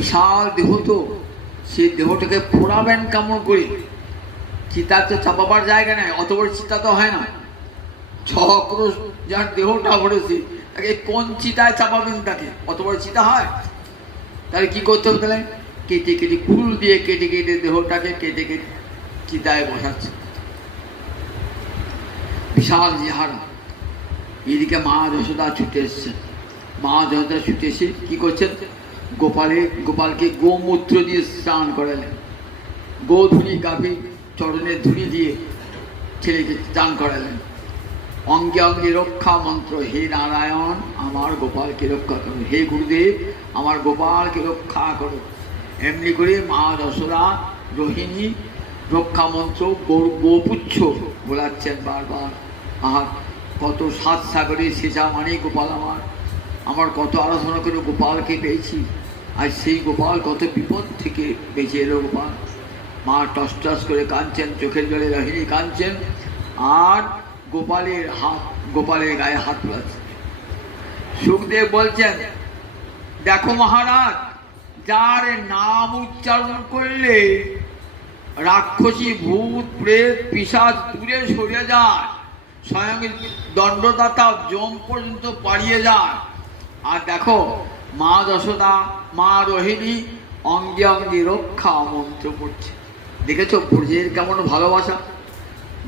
বিশাল দেহ তো, সেই দেহটাকে পোড়াবেন কেমন করে। চিতার তো চাপাবার জায়গা নেই, অত বড় চিতা তো হয় না। চক্র যার দেহটা ভরেছে, তাকে কোন চিতায় চাপাবেন তাকে? অত বড় চিতা হয়? তাহলে কি করতে হবে তাহলে? কেটে কেটে কুরুল দিয়ে কেটে কেটে দেহটাকে কেটে কেটে চিতায় বসাচ্ছে। বিশাল চেহারা এদিকে মা যশোদা ছুটে এসছেন। মা যশোদা ছুটে এসে কি করছেন? গোপালে, গোপালকে গোমূত্র দিয়ে স্নান করালেন। গোধুলি গাভী চরণের ধুলি দিয়ে ছেলেকে স্নান করালেন। অঙ্গে অঙ্গে রক্ষা মন্ত্র, হে নারায়ণ, আমার গোপালকে রক্ষা করো। হে গুরুদেব, আমার গোপালকে রক্ষা করো। এমনি করে মা দশরা রোহিণী রক্ষা মন্ত্র গোপুচ্ছ বোলাচ্ছেন বারবার। আর কত সাত সাগরে সেচা মানে গোপাল আমার। আমার কত আরাধনা করে গোপালকে পেয়েছি। আর সেই গোপাল কত বিপদ থেকে বেঁচে এলো গোপাল। মা টস টস করে কাঁদছেন, চোখের জলে রহিনী কাঁদছেন। আর গোপালের হাত, গোপালের গায়ে হাত তোলাচ্ছে। সুখদেব বলছেন, দেখো মহারাজ, যার নাম উচ্চারণ করলে রাক্ষসী, ভূত, প্রেত পিসাজ দূরে সরে যায়। স্বয়ং দণ্ডদাতা জম পর্যন্ত পালিয়ে যায়। আর দেখো, মা যশোদা, মা রোহিণী, অঙ্গে অঙ্গে রক্ষা মন্ত্র করছে দেখেছ, ব্রজের কেমন ভালোবাসা?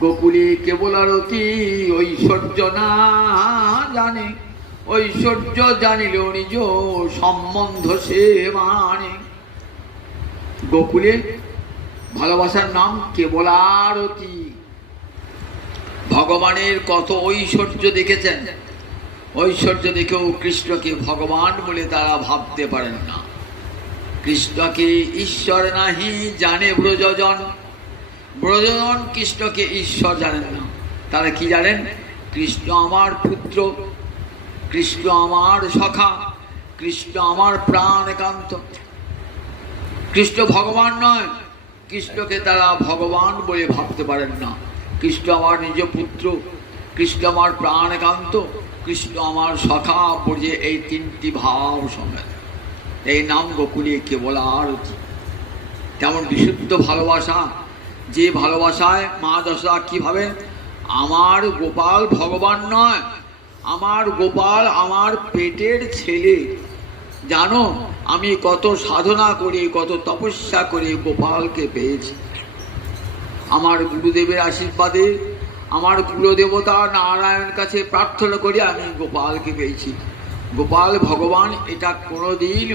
গোকুলে কেবল আরতি, ঐশ্বর্য না জানে, ঐশ্বর্য জানিলেও নিজ সম্বন্ধ সে মানে। গোকুলে ভালোবাসার নাম কেবল আরতি। ভগবানের কত ঐশ্বর্য দেখেছেন? ঐশ্বর্য দেখেও কৃষ্ণকে ভগবান বলে তারা ভাবতে পারেন না। কৃষ্ণকে ঈশ্বর নাহি জানে ব্রজজন। ব্রজজন কৃষ্ণকে ঈশ্বর জানেন না। তারা কি জানেন? কৃষ্ণ আমার পুত্র, কৃষ্ণ আমার সখা, কৃষ্ণ আমার প্রাণ একান্ত। কৃষ্ণ ভগবান নয়, কৃষ্ণকে তারা ভগবান বলে ভাবতে পারেন না। কৃষ্ণ আমার নিজ পুত্র, কৃষ্ণ আমার প্রাণ একান্ত। কৃষ্ণ আমার সখা পড়ে এই তিনটি ভাব সমেত এই নাম গোকুলে কেবল আরতি। তেমন বিশুদ্ধ ভালোবাসা, যে ভালোবাসায় মা দশা কি ভাবেন আমার গোপাল ভগবান নয়, আমার গোপাল আমার পেটের ছেলে। জানো, আমি কত সাধনা করে, কত তপস্যা করে, গোপালকে পেয়েছি। আমার গুরুদেবের আশীর্বাদে আমার কুলদেবতা নারায়ণের কাছে প্রার্থনা করি আমি গোপালকে পেয়েছি। গোপাল ভগবান এটা কোনোদিন